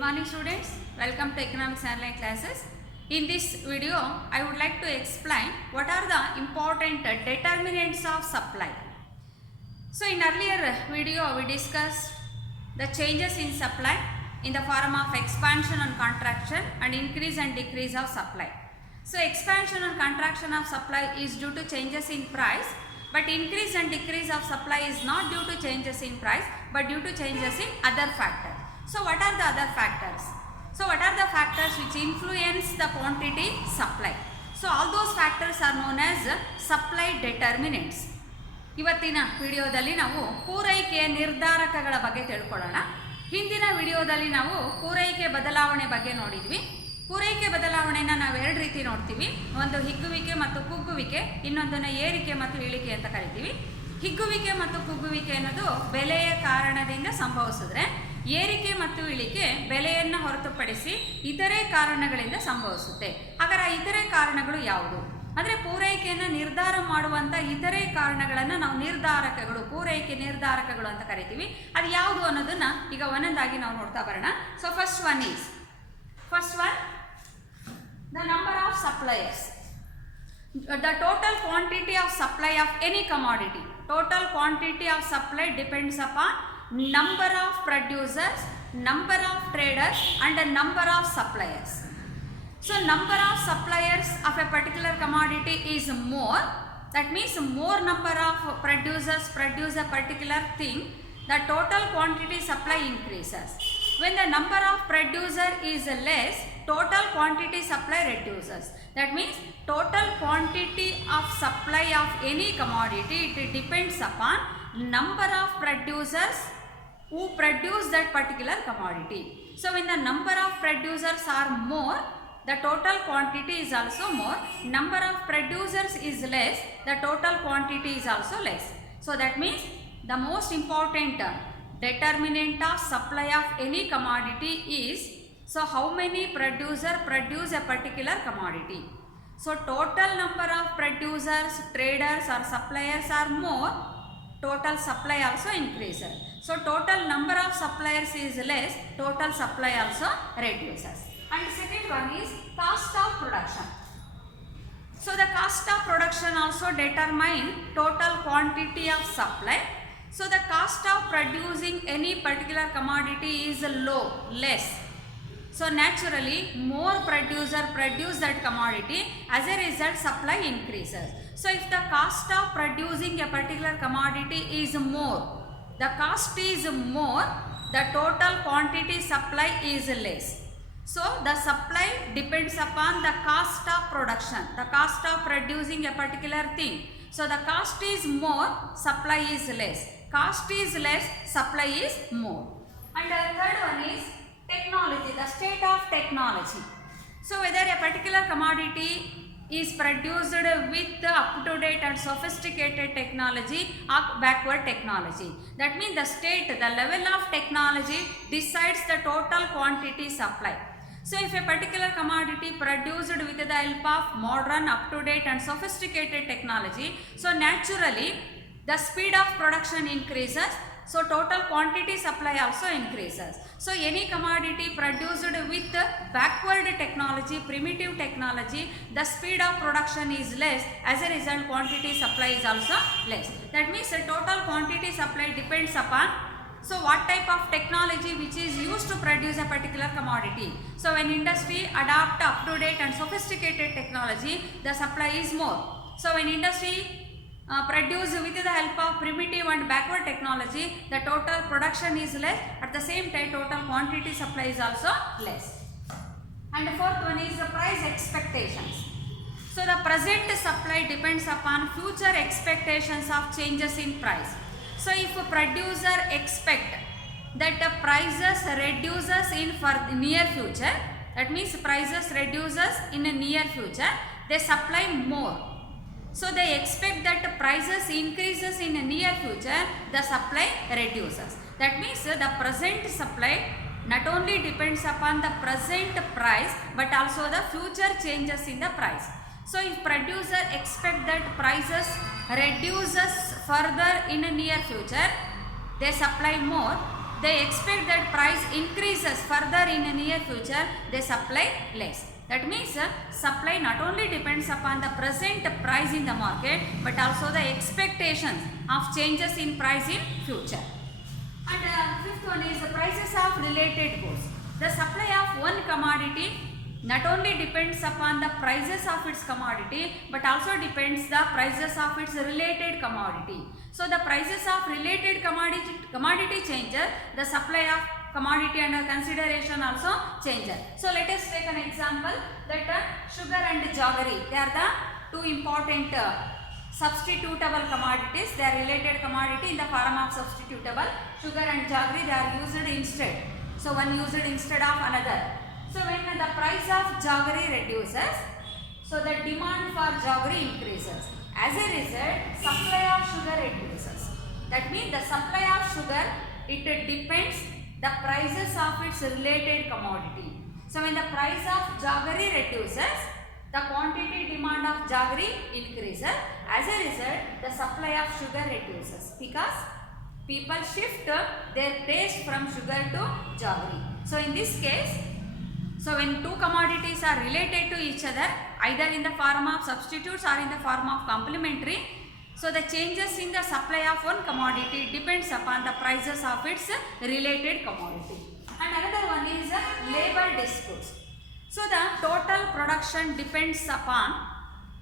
Good morning students, welcome to economics online classes. In this video I would like to explain what are the important determinants of supply. So in earlier video we discussed the changes in supply in the form of expansion and contraction and increase and decrease of supply. So expansion and contraction of supply is due to changes in price, but increase and decrease of supply is not due to changes in price but due to changes in other factors. So what are the other factors? So what are the factors which influence the quantity supply? So all those factors are known as supply determinants. ಇವತ್ತಿನ ವಿಡಿಯೋದಲ್ಲಿ ನಾವು ಪೂರೈಕೆಯ ನಿರ್ಧಾರಕಗಳ ಬಗ್ಗೆ ತಿಳ್ಕೊಳ್ಳೋಣ. ಹಿಂದಿನ ವಿಡಿಯೋದಲ್ಲಿ ನಾವು ಪೂರೈಕೆ ಬದಲಾವಣೆ ಬಗ್ಗೆ ನೋಡಿದ್ವಿ. ಪೂರೈಕೆ ಬದಲಾವಣೆನ ನಾವು ಎರಡು ರೀತಿ ನೋಡ್ತೀವಿ. ಒಂದು ಹಿಗ್ಗುವಿಕೆ ಮತ್ತು ಕುಗ್ಗುವಿಕೆ, ಇನ್ನೊಂದನ್ನು ಏರಿಕೆ ಮತ್ತು ಇಳಿಕೆ ಅಂತ ಕರಿತೀವಿ. ಹಿಗ್ಗುವಿಕೆ ಮತ್ತು ಕುಗ್ಗುವಿಕೆ ಅನ್ನೋದು ಬೆಲೆಯ ಕಾರಣದಿಂದ ಸಂಭವಿಸಿದ್ರೆ, ಏರಿಕೆ ಮತ್ತು ಇಳಿಕೆ ಬೆಲೆಯನ್ನು ಹೊರತುಪಡಿಸಿ ಇತರೆ ಕಾರಣಗಳಿಂದ ಸಂಭವಿಸುತ್ತೆ. ಹಾಗಾದರೆ ಇತರೆ ಕಾರಣಗಳು ಯಾವುದು? ಅಂದರೆ ಪೂರೈಕೆಯನ್ನು ನಿರ್ಧಾರ ಮಾಡುವಂಥ ಇತರೆ ಕಾರಣಗಳನ್ನು ನಾವು ನಿರ್ಧಾರಕಗಳು, ಪೂರೈಕೆ ನಿರ್ಧಾರಕಗಳು ಅಂತ ಕರಿತೀವಿ. ಅದು ಯಾವುದು ಅನ್ನೋದನ್ನು ಈಗ ಒಂದೊಂದಾಗಿ ನಾವು ನೋಡ್ತಾ ಬರೋಣ. So first one, the number of suppliers. The total quantity of supply of any commodity. Total quantity of supply depends upon number of producers, number of traders and the number of suppliers. So number of suppliers of a particular commodity is more. That means more number of producers produce a particular thing, the total quantity supply increases. When the number of producer is less, total quantity supply reduces. That means total quantity of supply of any commodity, it depends upon number of producers who produce that particular commodity. So when the number of producers are more, the total quantity is also more. Number of producers is less, the total quantity is also less. So that means the most important determinant of supply of any commodity is, so how many producer produce a particular commodity. So total number of producers, traders or suppliers are more, total supply also increases. So total number of suppliers is less, total supply also reduces. And second one is cost of production. So the cost of production also determine total quantity of supply. So the cost of producing any particular commodity is low, less. So naturally more producer produce that commodity, as a result supply increases. So if the cost of producing a particular commodity is more, the cost is more, the total quantity supply is less. So the supply depends upon the cost of production, the cost of producing a particular thing. So the cost is more, supply is less. Cost is less, supply is more. And the third one is technology, the state of technology. So whether a particular commodity is produced with up-to-date and sophisticated technology or backward technology. That means the state, the level of technology decides the total quantity supply. So if a particular commodity produced with the help of modern, up-to-date and sophisticated technology, so naturally the speed of production increases, so total quantity supply also increases. So any commodity produced with backward technology, primitive technology, the speed of production is less, as a result quantity supply is also less. That means the total quantity supply depends upon, so what type of technology which is used to produce a particular commodity. So when industry adopt up-to-date and sophisticated technology, the supply is more. So when industry produce with the help of primitive and backward technology, the total production is less, at the same time total quantity supply is also less. And the fourth one is the price expectations. So the present supply depends upon future expectations of changes in price. So if a producer expect that the prices reduces in for near future, that means prices reduces in a near future, they supply more. So they expect that the prices increases in a near future, the supply reduces. That means the present supply not only depends upon the present price but also the future changes in the price. So if producer expect that prices reduces further in a near future, they supply more. they expect that price increases further in the near future, they supply less. That means supply not only depends upon the present price in the market, but also the expectations of changes in price in future. And fifth one is the prices of related goods. The supply of one commodity not only depends upon the prices of its commodity, but also depends the prices of its related commodity. So the prices of related commodity changes, the supply of commodity under consideration also changes. So let us take an example that sugar and jaggery, they are the two important substitutable commodities. They are related commodity in the form of substitutable. Sugar and jaggery, they are used instead. So one used instead of another. So when the price of jaggery reduces, so the demand for jaggery increases. As a result, supply of sugar reduces. That means the supply of sugar, it depends the prices of its related commodity. So when the price of jaggery reduces, the quantity demand of jaggery increases. As a result, the supply of sugar reduces because people shift their taste from sugar to jaggery. So in this case, so when two commodities are related to each other, either in the form of substitutes or in the form of complementary, so the changes in the supply of one commodity depends upon the prices of its related commodity. And another one is labor disputes. So the total production depends upon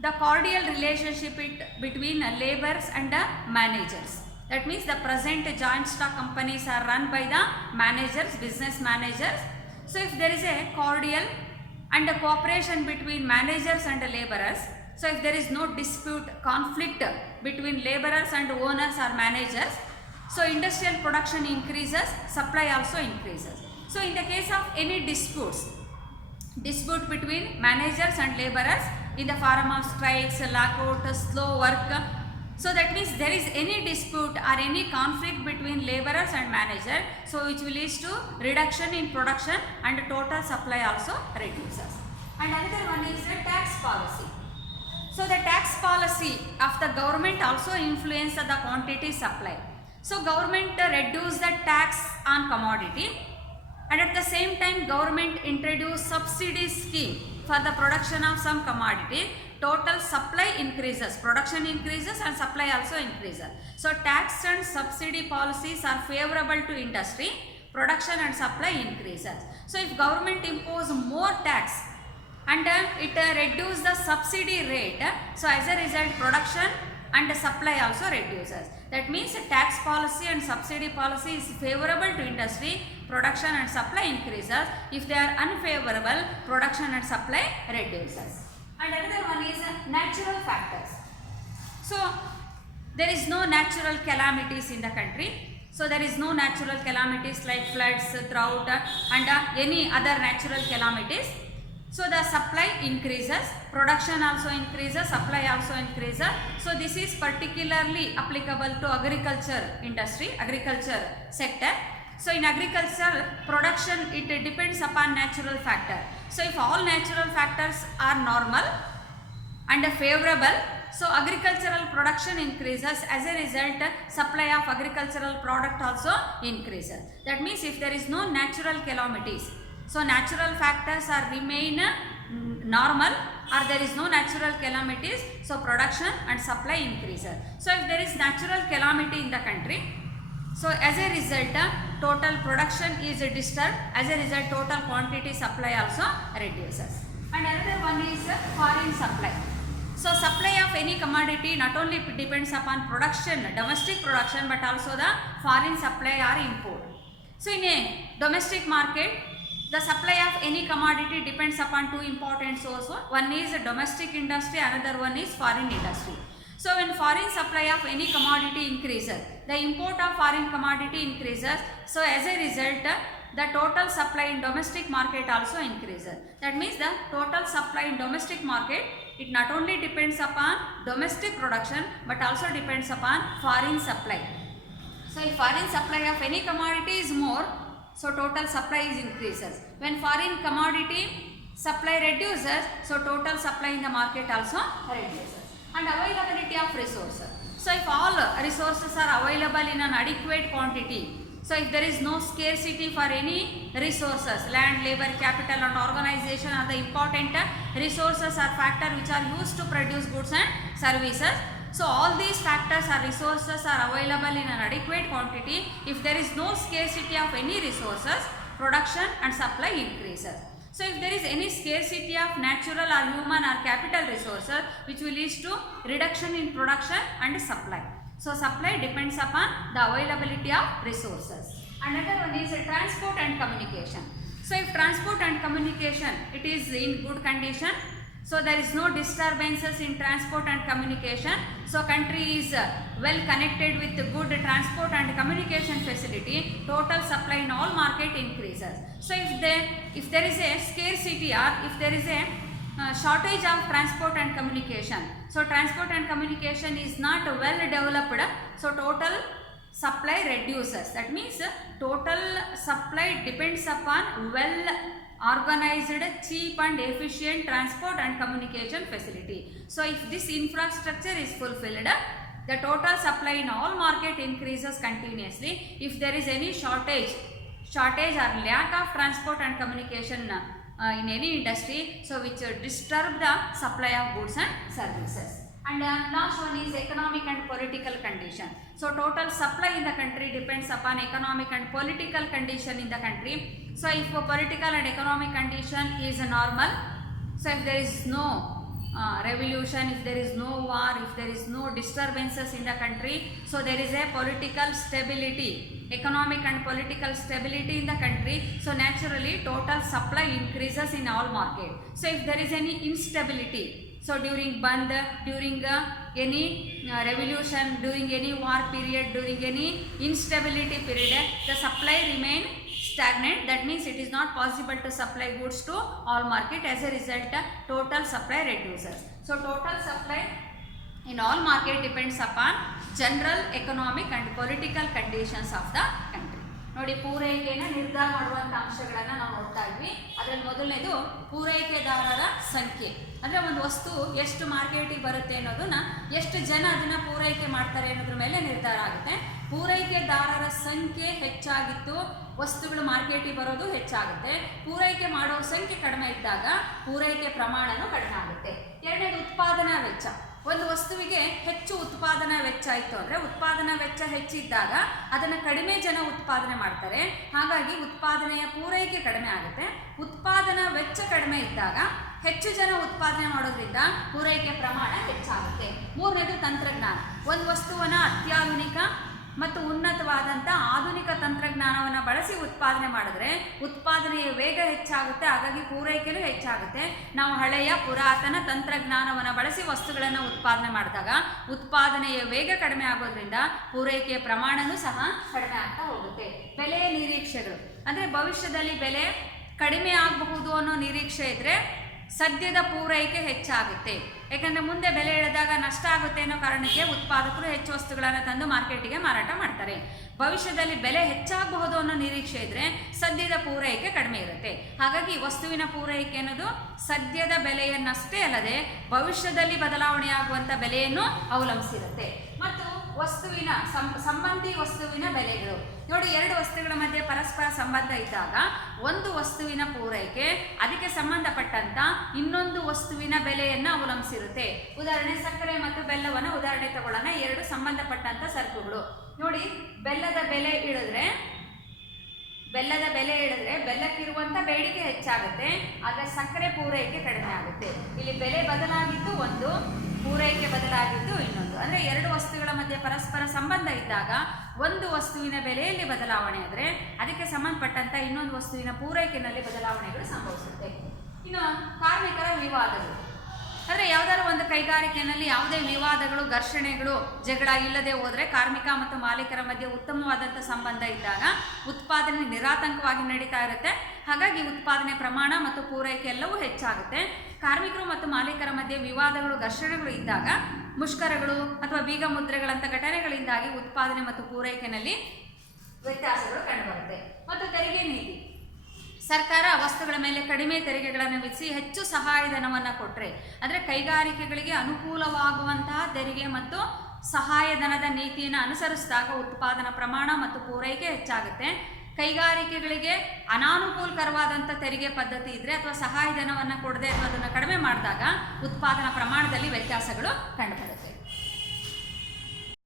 the cordial relationship between laborers and managers. That means the present joint stock companies are run by the managers, business managers. So if there is a cordial and a cooperation between managers and laborers, so if there is no dispute, conflict between laborers and owners or managers, so industrial production increases, supply also increases. So in the case of any dispute between managers and laborers in the form of strikes, lockout, slow work, so that means there is any dispute or any conflict between laborers and manager, so which will lead to reduction in production and total supply also reduces. And another one is the tax policy. So the tax policy of the government also influences the quantity supply. So government reduce the tax on commodity, and at the same time government introduce subsidy scheme for the production of some commodity. Total supply increases, production increases and supply also increases. So tax and subsidy policies are favorable to industry, production and supply increases. So if government impose more tax and it reduce the subsidy rate, so as a result production and supply also reduces. That means tax policy and subsidy policy is favorable to industry, production and supply increases. If they are unfavorable, production and supply reduces. And another one is natural factors. So there is no natural calamities in the country. So there is no natural calamities like floods, drought and any other natural calamities. So the supply increases, production also increases, supply also increases. So this is particularly applicable to agriculture industry, agriculture sector. So in agriculture production, it depends upon natural factor. So if all natural factors are normal and favorable, so agricultural production increases. As a result, supply of agricultural product also increases. That means if there is no natural calamities, so natural factors are remain normal or there is no natural calamities, so production and supply increases. So if there is natural calamity in the country, so as a result total production is disturbed, as a result total quantity supply also reduces. And another one is foreign supply. So supply of any commodity not only depends upon production, domestic production, but also the foreign supply or import. So in a domestic market, the supply of any commodity depends upon two important sources. One is domestic industry, another one is foreign industry. So when foreign supply of any commodity increases, the import of foreign commodity increases. So as a result, the total supply in domestic market also increases. That means the total supply in domestic market, it not only depends upon domestic production, but also depends upon foreign supply. So if foreign supply of any commodity is more, so total supply is increases. When foreign commodity supply reduces, so total supply in the market also reduces. And availability of resources. So if all resources are available in an adequate quantity, So if there is no scarcity for any resources, land, labor, capital and organization are the important resources or factor which are used to produce goods and services. So all these factors or resources are available in an adequate quantity. If there is no scarcity of any resources, production and supply increases. So if there is any scarcity of natural or human or capital resources, which will lead to reduction in production and supply. So supply depends upon the availability of resources. Another one is transport and communication. So if transport and communication it is in good condition, so there is no disturbances in transport and communication, so country is well connected with good transport and communication facility, total supply in all market increases. So if there is a scarcity or if there is a shortage of transport and communication, so transport and communication is not well developed, so total supply reduces. That means total supply depends upon well organized, cheap and efficient transport and communication facility. So if this infrastructure is fulfilled, the total supply in all market increases continuously. If there is any shortage or lack of transport and communication in any industry, so which disturb the supply of goods and services. And last one is economic and political condition. So total supply in the country depends upon economic and political condition in the country. So if political and economic condition is normal, so if there is no revolution, if there is no war, if there is no disturbances in the country, so there is a political stability, economic and political stability in the country, so naturally total supply increases in all market. So if there is any instability, so during Bandh, during any revolution, during any war period, during any instability period, the supply remain stagnant. That means it is not possible to supply goods to all market. As a result, total supply reduces. So total supply in all market depends upon general economic and political conditions of the country. ನೋಡಿ, ಪೂರೈಕೆಯನ್ನು ನಿರ್ಧಾರ ಮಾಡುವಂಥ ಅಂಶಗಳನ್ನು ನಾವು ನೋಡ್ತಾ ಇದ್ವಿ. ಅದರಲ್ಲಿ ಮೊದಲನೇದು ಪೂರೈಕೆದಾರರ ಸಂಖ್ಯೆ. ಅಂದರೆ ಒಂದು ವಸ್ತು ಎಷ್ಟು ಮಾರ್ಕೆಟಿಗೆ ಬರುತ್ತೆ ಅನ್ನೋದನ್ನ ಎಷ್ಟು ಜನ ಅದನ್ನು ಪೂರೈಕೆ ಮಾಡ್ತಾರೆ ಅನ್ನೋದ್ರ ಮೇಲೆ ನಿರ್ಧಾರ ಆಗುತ್ತೆ. ಪೂರೈಕೆದಾರರ ಸಂಖ್ಯೆ ಹೆಚ್ಚಾಗಿತ್ತು, ವಸ್ತುಗಳು ಮಾರ್ಕೆಟಿಗೆ ಬರೋದು ಹೆಚ್ಚಾಗುತ್ತೆ. ಪೂರೈಕೆ ಮಾಡೋ ಸಂಖ್ಯೆ ಕಡಿಮೆ ಇದ್ದಾಗ ಪೂರೈಕೆ ಪ್ರಮಾಣನೂ ಕಡಿಮೆ ಆಗುತ್ತೆ. ಎರಡನೇದು ಉತ್ಪಾದನಾ ವೆಚ್ಚ. ಒಂದು ವಸ್ತುವಿಗೆ ಹೆಚ್ಚು ಉತ್ಪಾದನಾ ವೆಚ್ಚ ಇತ್ತು ಅಂದರೆ ಉತ್ಪಾದನಾ ವೆಚ್ಚ ಹೆಚ್ಚಿದ್ದಾಗ ಅದನ್ನು ಕಡಿಮೆ ಜನ ಉತ್ಪಾದನೆ ಮಾಡ್ತಾರೆ, ಹಾಗಾಗಿ ಉತ್ಪಾದನೆಯ ಪೂರೈಕೆ ಕಡಿಮೆ ಆಗುತ್ತೆ. ಉತ್ಪಾದನಾ ವೆಚ್ಚ ಕಡಿಮೆ ಇದ್ದಾಗ ಹೆಚ್ಚು ಜನ ಉತ್ಪಾದನೆ ಮಾಡೋದ್ರಿಂದ ಪೂರೈಕೆ ಪ್ರಮಾಣ ಹೆಚ್ಚಾಗುತ್ತೆ. ಮೂರನೇದು ತಂತ್ರಜ್ಞಾನ. ಒಂದು ವಸ್ತುವನ್ನು ಅತ್ಯಾಧುನಿಕ ಮತ್ತು ಉನ್ನತವಾದಂಥ ಆಧುನಿಕ ತಂತ್ರಜ್ಞಾನವನ್ನು ಬಳಸಿ ಉತ್ಪಾದನೆ ಮಾಡಿದ್ರೆ ಉತ್ಪಾದನೆಯ ವೇಗ ಹೆಚ್ಚಾಗುತ್ತೆ, ಹಾಗಾಗಿ ಪೂರೈಕೆಯೂ ಹೆಚ್ಚಾಗುತ್ತೆ. ನಾವು ಹಳೆಯ ಪುರಾತನ ತಂತ್ರಜ್ಞಾನವನ್ನು ಬಳಸಿ ವಸ್ತುಗಳನ್ನು ಉತ್ಪಾದನೆ ಮಾಡಿದಾಗ ಉತ್ಪಾದನೆಯ ವೇಗ ಕಡಿಮೆ ಆಗೋದ್ರಿಂದ ಪೂರೈಕೆಯ ಪ್ರಮಾಣವೂ ಸಹ ಕಡಿಮೆ ಆಗ್ತಾ ಹೋಗುತ್ತೆ. ಬೆಲೆಯ ನಿರೀಕ್ಷೆಗಳು ಅಂದರೆ ಭವಿಷ್ಯದಲ್ಲಿ ಬೆಲೆ ಕಡಿಮೆ ಆಗಬಹುದು ಅನ್ನೋ ನಿರೀಕ್ಷೆ ಇದ್ದರೆ ಸದ್ಯದ ಪೂರೈಕೆ ಹೆಚ್ಚಾಗುತ್ತೆ. ಯಾಕಂದರೆ ಮುಂದೆ ಬೆಲೆ ಇಳಿದಾಗ ನಷ್ಟ ಆಗುತ್ತೆ ಅನ್ನೋ ಕಾರಣಕ್ಕೆ ಉತ್ಪಾದಕರು ಹೆಚ್ಚು ವಸ್ತುಗಳನ್ನು ತಂದು ಮಾರ್ಕೆಟಿಗೆ ಮಾರಾಟ ಮಾಡ್ತಾರೆ. ಭವಿಷ್ಯದಲ್ಲಿ ಬೆಲೆ ಹೆಚ್ಚಾಗಬಹುದು ಅನ್ನೋ ನಿರೀಕ್ಷೆ ಇದ್ದರೆ ಸದ್ಯದ ಪೂರೈಕೆ ಕಡಿಮೆ ಇರುತ್ತೆ. ಹಾಗಾಗಿ ವಸ್ತುವಿನ ಪೂರೈಕೆ ಅನ್ನೋದು ಸದ್ಯದ ಬೆಲೆಯನ್ನಷ್ಟೇ ಅಲ್ಲದೆ ಭವಿಷ್ಯದಲ್ಲಿ ಬದಲಾವಣೆಯಾಗುವಂಥ ಬೆಲೆಯನ್ನು ಅವಲಂಬಿಸಿರುತ್ತೆ. ಮತ್ತು ವಸ್ತುವಿನ ಸಂಬಂಧಿ ವಸ್ತುವಿನ ಬೆಲೆಗಳು. ನೋಡಿ, ಎರಡು ವಸ್ತುಗಳ ಮಧ್ಯೆ ಪರಸ್ಪರ ಸಂಬಂಧ ಇದ್ದಾಗ ಒಂದು ವಸ್ತುವಿನ ಪೂರೈಕೆ ಅದಕ್ಕೆ ಸಂಬಂಧಪಟ್ಟಂತ ಇನ್ನೊಂದು ವಸ್ತುವಿನ ಬೆಲೆಯನ್ನು ಅವಲಂಬಿಸಿರುತ್ತೆ. ಉದಾಹರಣೆ ಸಕ್ಕರೆ ಮತ್ತು ಬೆಲ್ಲವನ್ನು ಉದಾಹರಣೆ ತಗೊಳ್ಳೋಣ. ಎರಡು ಸಂಬಂಧಪಟ್ಟಂತ ಸರಕುಗಳು. ನೋಡಿ, ಬೆಲ್ಲದ ಬೆಲೆ ಇಳಿದ್ರೆ ಬೆಲ್ಲಕ್ಕಿರುವಂಥ ಬೇಡಿಕೆ ಹೆಚ್ಚಾಗುತ್ತೆ, ಆದರೆ ಸಕ್ಕರೆ ಪೂರೈಕೆ ಕಡಿಮೆ ಆಗುತ್ತೆ. ಇಲ್ಲಿ ಬೆಲೆ ಬದಲಾಗಿದ್ದು ಒಂದು, ಪೂರೈಕೆ ಬದಲಾಗಿದ್ದು ಇನ್ನೊಂದು. ಅಂದರೆ ಎರಡು ವಸ್ತುಗಳ ಮಧ್ಯೆ ಪರಸ್ಪರ ಸಂಬಂಧ ಇದ್ದಾಗ ಒಂದು ವಸ್ತುವಿನ ಬೆಲೆಯಲ್ಲಿ ಬದಲಾವಣೆ ಆದರೆ ಅದಕ್ಕೆ ಸಂಬಂಧಪಟ್ಟಂಥ ಇನ್ನೊಂದು ವಸ್ತುವಿನ ಪೂರೈಕೆಯಲ್ಲಿ ಬದಲಾವಣೆಗಳು ಸಂಭವಿಸುತ್ತೆ. ಇನ್ನು ಕಾರ್ಮಿಕರ ವಿವಾದಗಳು. ಅಂದರೆ ಯಾವುದಾದ್ರು ಒಂದು ಕೈಗಾರಿಕೆಯಲ್ಲಿ ಯಾವುದೇ ವಿವಾದಗಳು, ಘರ್ಷಣೆಗಳು, ಜಗಳ ಇಲ್ಲದೆ ಹೋದರೆ ಕಾರ್ಮಿಕ ಮತ್ತು ಮಾಲೀಕರ ಮಧ್ಯೆ ಉತ್ತಮವಾದಂಥ ಸಂಬಂಧ ಇದ್ದಾಗ ಉತ್ಪಾದನೆ ನಿರಾತಂಕವಾಗಿ ನಡೀತಾ ಇರುತ್ತೆ. ಹಾಗಾಗಿ ಉತ್ಪಾದನೆ ಪ್ರಮಾಣ ಮತ್ತು ಪೂರೈಕೆ ಎಲ್ಲವೂ ಹೆಚ್ಚಾಗುತ್ತೆ. ಕಾರ್ಮಿಕರು ಮತ್ತು ಮಾಲೀಕರ ಮಧ್ಯೆ ವಿವಾದಗಳು, ಘರ್ಷಣೆಗಳು ಇದ್ದಾಗ ಮುಷ್ಕರಗಳು ಅಥವಾ ಬೀಗ ಮುದ್ರೆಗಳಂಥ ಘಟನೆಗಳಿಂದಾಗಿ ಉತ್ಪಾದನೆ ಮತ್ತು ಪೂರೈಕೆಯಲ್ಲಿ ವ್ಯತ್ಯಾಸಗಳು ಕಂಡುಬರುತ್ತೆ. ಮತ್ತು ತೆರಿಗೆ ನೀತಿ. ಸರ್ಕಾರ ವಸ್ತುಗಳ ಮೇಲೆ ಕಡಿಮೆ ತೆರಿಗೆಗಳನ್ನು ವಿಧಿಸಿ ಹೆಚ್ಚು ಸಹಾಯಧನವನ್ನು ಕೊಟ್ಟರೆ, ಅಂದರೆ ಕೈಗಾರಿಕೆಗಳಿಗೆ ಅನುಕೂಲವಾಗುವಂತಹ ತೆರಿಗೆ ಮತ್ತು ಸಹಾಯಧನದ ನೀತಿಯನ್ನು ಅನುಸರಿಸಿದಾಗ ಉತ್ಪಾದನಾ ಪ್ರಮಾಣ ಮತ್ತು ಪೂರೈಕೆ ಹೆಚ್ಚಾಗುತ್ತೆ. ಕೈಗಾರಿಕೆಗಳಿಗೆ ಅನಾನುಕೂಲಕರವಾದಂಥ ತೆರಿಗೆ ಪದ್ಧತಿ ಇದ್ದರೆ ಅಥವಾ ಸಹಾಯಧನವನ್ನು ಕೊಡದೆ ಅಥವಾ ಅದನ್ನು ಕಡಿಮೆ ಮಾಡಿದಾಗ ಉತ್ಪಾದನಾ ಪ್ರಮಾಣದಲ್ಲಿ ವ್ಯತ್ಯಾಸಗಳು ಕಂಡುಬರುತ್ತೆ.